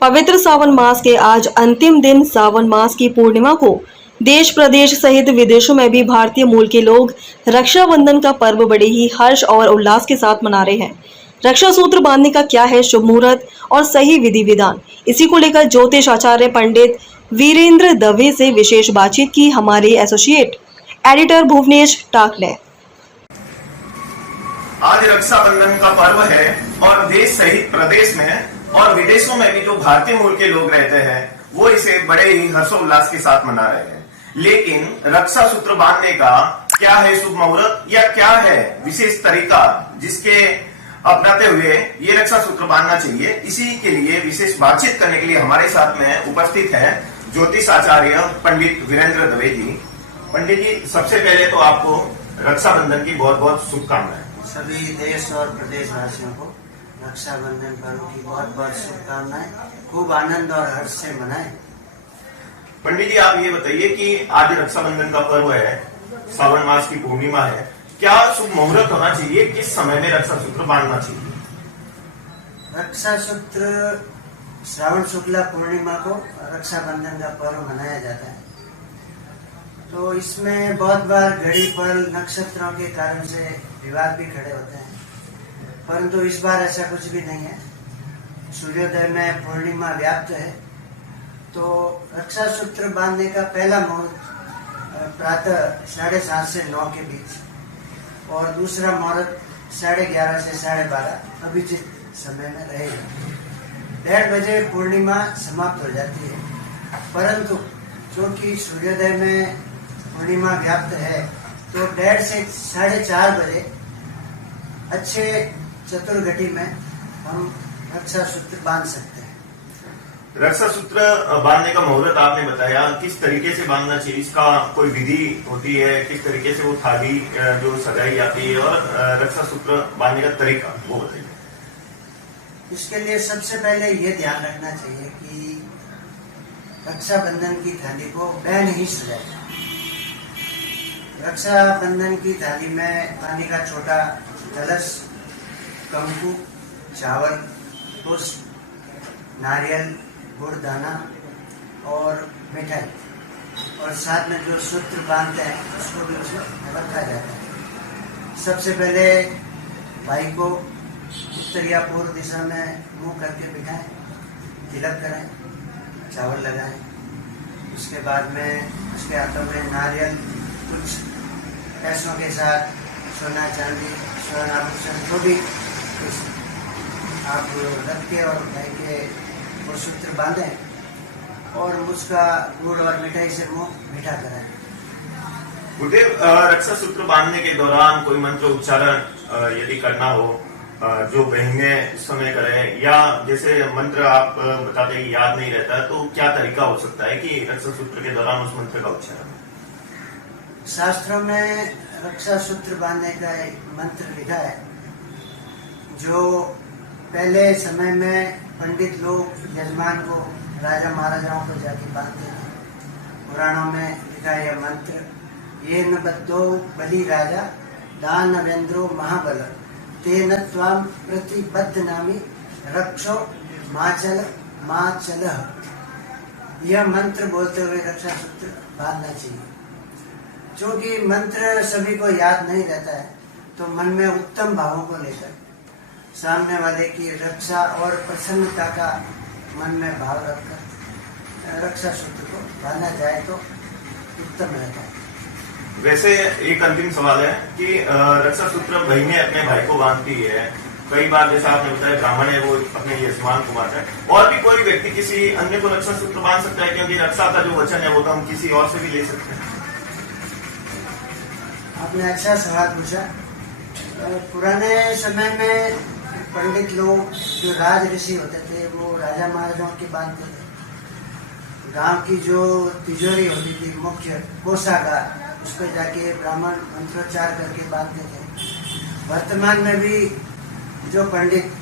पवित्र सावन मास के आज अंतिम दिन सावन मास की पूर्णिमा को देश प्रदेश सहित विदेशों में भी भारतीय मूल के लोग रक्षाबंधन का पर्व बड़े ही हर्ष और उल्लास के साथ मना रहे हैं। रक्षा सूत्र बांधने का क्या है शुभ मुहूर्त और सही विधि विधान, इसी को लेकर ज्योतिष आचार्य पंडित वीरेंद्र दवे से विशेष बातचीत की हमारे एसोसिएट एडिटर भुवनेश टाक ने। आज रक्षाबंधन का पर्व है और देश सहित प्रदेश में और विदेशों में भी जो भारतीय मूल के लोग रहते हैं वो इसे बड़े ही हर्षोल्लास के साथ मना रहे हैं। लेकिन रक्षा सूत्र बांधने का क्या है शुभ मुहूर्त या क्या है विशेष तरीका जिसके अपनाते हुए ये रक्षा सूत्र बांधना चाहिए, इसी के लिए विशेष बातचीत करने के लिए हमारे साथ में उपस्थित है ज्योतिष आचार्य पंडित वीरेंद्र दवे जी। पंडित जी, सबसे पहले तो आपको रक्षाबंधन की बहुत बहुत शुभकामनाएं। सभी देश और प्रदेश वासियों को रक्षाबंधन पर्व की बहुत बहुत शुभकामनाएं। खूब आनंद और हर्ष से मनाएं। पंडित जी, आप ये बताइए कि आज रक्षाबंधन का पर्व है, सावन मास की पूर्णिमा है, क्या शुभ मुहूर्त होना चाहिए, किस समय में रक्षा सूत्र बांधना चाहिए? रक्षा सूत्र श्रावण शुक्ला पूर्णिमा को रक्षाबंधन का पर्व मनाया जाता है। तो इसमें बहुत बार घड़ी पल नक्षत्रों के कारण से विवाद भी खड़े होते हैं, परंतु इस बार ऐसा कुछ भी नहीं है। सूर्योदय में पूर्णिमा व्याप्त है, तो रक्षा सूत्र बांधने का पहला मुहूर्त प्रातः 7:30 से 9 के बीच और दूसरा मुहूर्त 11:30 से 12:30 अभिजित समय में रहेगा। 1:30 बजे पूर्णिमा समाप्त हो जाती है, परंतु क्योंकि सूर्योदय में पूर्णिमा व्याप्त है तो 1:30 से 4:30 बजे अच्छे चतुर्घटी में हम रक्षा सूत्र बांध सकते हैं। रक्षा सूत्र बांधने का मुहूर्त आपने बताया, किस तरीके से बांधना चाहिए, इसका कोई विधि होती है, किस तरीके से वो थाली जो सजाई जाती है और रक्षा सूत्र बांधने का तरीका वो बताइए। इसके लिए सबसे पहले ये ध्यान रखना चाहिए कि रक्षाबंधन की थाली को बहन ही सजाए। रक्षाबंधन की थाली में पानी का छोटा कलश, कंकु, चावल, पुष्प, नारियल, गुड़ दाना और मिठाई और साथ में जो सूत्र बांधते हैं उसको भी उसमें रखा जाता है। सबसे पहले भाई को उत्तर या पूर्व दिशा में मुंह करके बिठाएं, तिलक कराएं, चावल लगाएं। उसके बाद में उसके हाथों में नारियल, कुछ पैसों के साथ सोना चांदी स्वर्ण आभूषण जो भी आप रख के और भाई के वो सूत्र बांधें और उसका गुड़ और मिठाई से मुंह मीठा कराएं। गुरुदेव, रक्षा सूत्र बांधने के दौरान कोई मंत्र उच्चारण यदि करना हो जो बहनें इस समय करें, या जैसे मंत्र आप बताते हैं याद नहीं रहता, तो क्या तरीका हो सकता है कि रक्षा सूत्र के दौरान उस मंत्र का उच्चारण? शास्त्रों में रक्षा सूत्र बांधने का एक मंत्र लिखा है जो पहले समय में पंडित लोग यजमान को, राजा महाराजाओं को जाके बांधते थे। पुराणों में लिखा है यह मंत्र, ये न बद्धो बलि राजा दानवेंद्रो महाबल तेन त्वाम प्रतिबद्ध नामी रक्षो माचल माचल। यह मंत्र बोलते हुए रक्षा सूत्र बांधना चाहिए। क्योंकि मंत्र सभी को याद नहीं रहता है, तो मन में उत्तम भावों को लेकर सामने वाले की रक्षा और प्रसन्नता का मन में भाव रखकर रक्षा सूत्र को बांधा जाए तो उत्तम रहता है। वैसे एक अंतिम सवाल है कि रक्षा सूत्र बहनें अपने भाई को बांधती है, कई बार जैसा आपने बताया ब्राह्मण है वो अपने यजमान को बांधता है, और भी कोई व्यक्ति किसी अन्य को रक्षा सूत्र बांध सकता है? क्योंकि रक्षा का जो वचन है वो तो हम किसी और से भी ले सकते हैं। आपने अच्छा सवाल पूछा। पुराने समय में पंडित लोग जो राज ऋषि होते थे वो राजा महाराजाओं के बांधते थे। गांव की जो तिजोरी होती थी, मुख्य कोषागार, उस पर जाके ब्राह्मण मंत्रोच्चार करके बांधते थे। वर्तमान में भी जो पंडित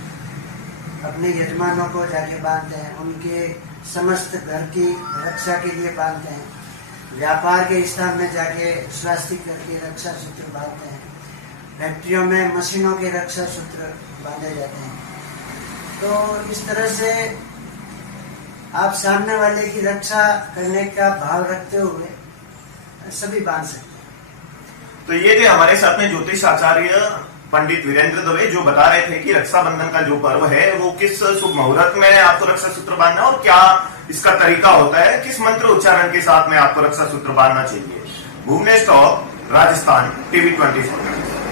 अपने यजमानों को जाके बांधते हैं, उनके समस्त घर की रक्षा के लिए बांधते हैं। व्यापार के स्थान में जाके स्वास्तिक करके रक्षा सूत्र बांधते हैं। फैक्ट्रियों में मशीनों के रक्षा सूत्र बांधे जाते हैं। तो इस तरह से आप सामने वाले की रक्षा करने का भाव रखते हुए सभी बांध सकते हैं। तो ये थे हमारे साथ में ज्योतिष आचार्य पंडित वीरेंद्र दवे, जो बता रहे थे कि रक्षाबंधन का जो पर्व है वो किस शुभ मुहूर्त में आपको रक्षा सूत्र बांधना है और क्या इसका तरीका होता है, किस मंत्र उच्चारण के साथ में आपको रक्षा सूत्र बांधना चाहिए। भुवनेश्वर, राजस्थान, TV24।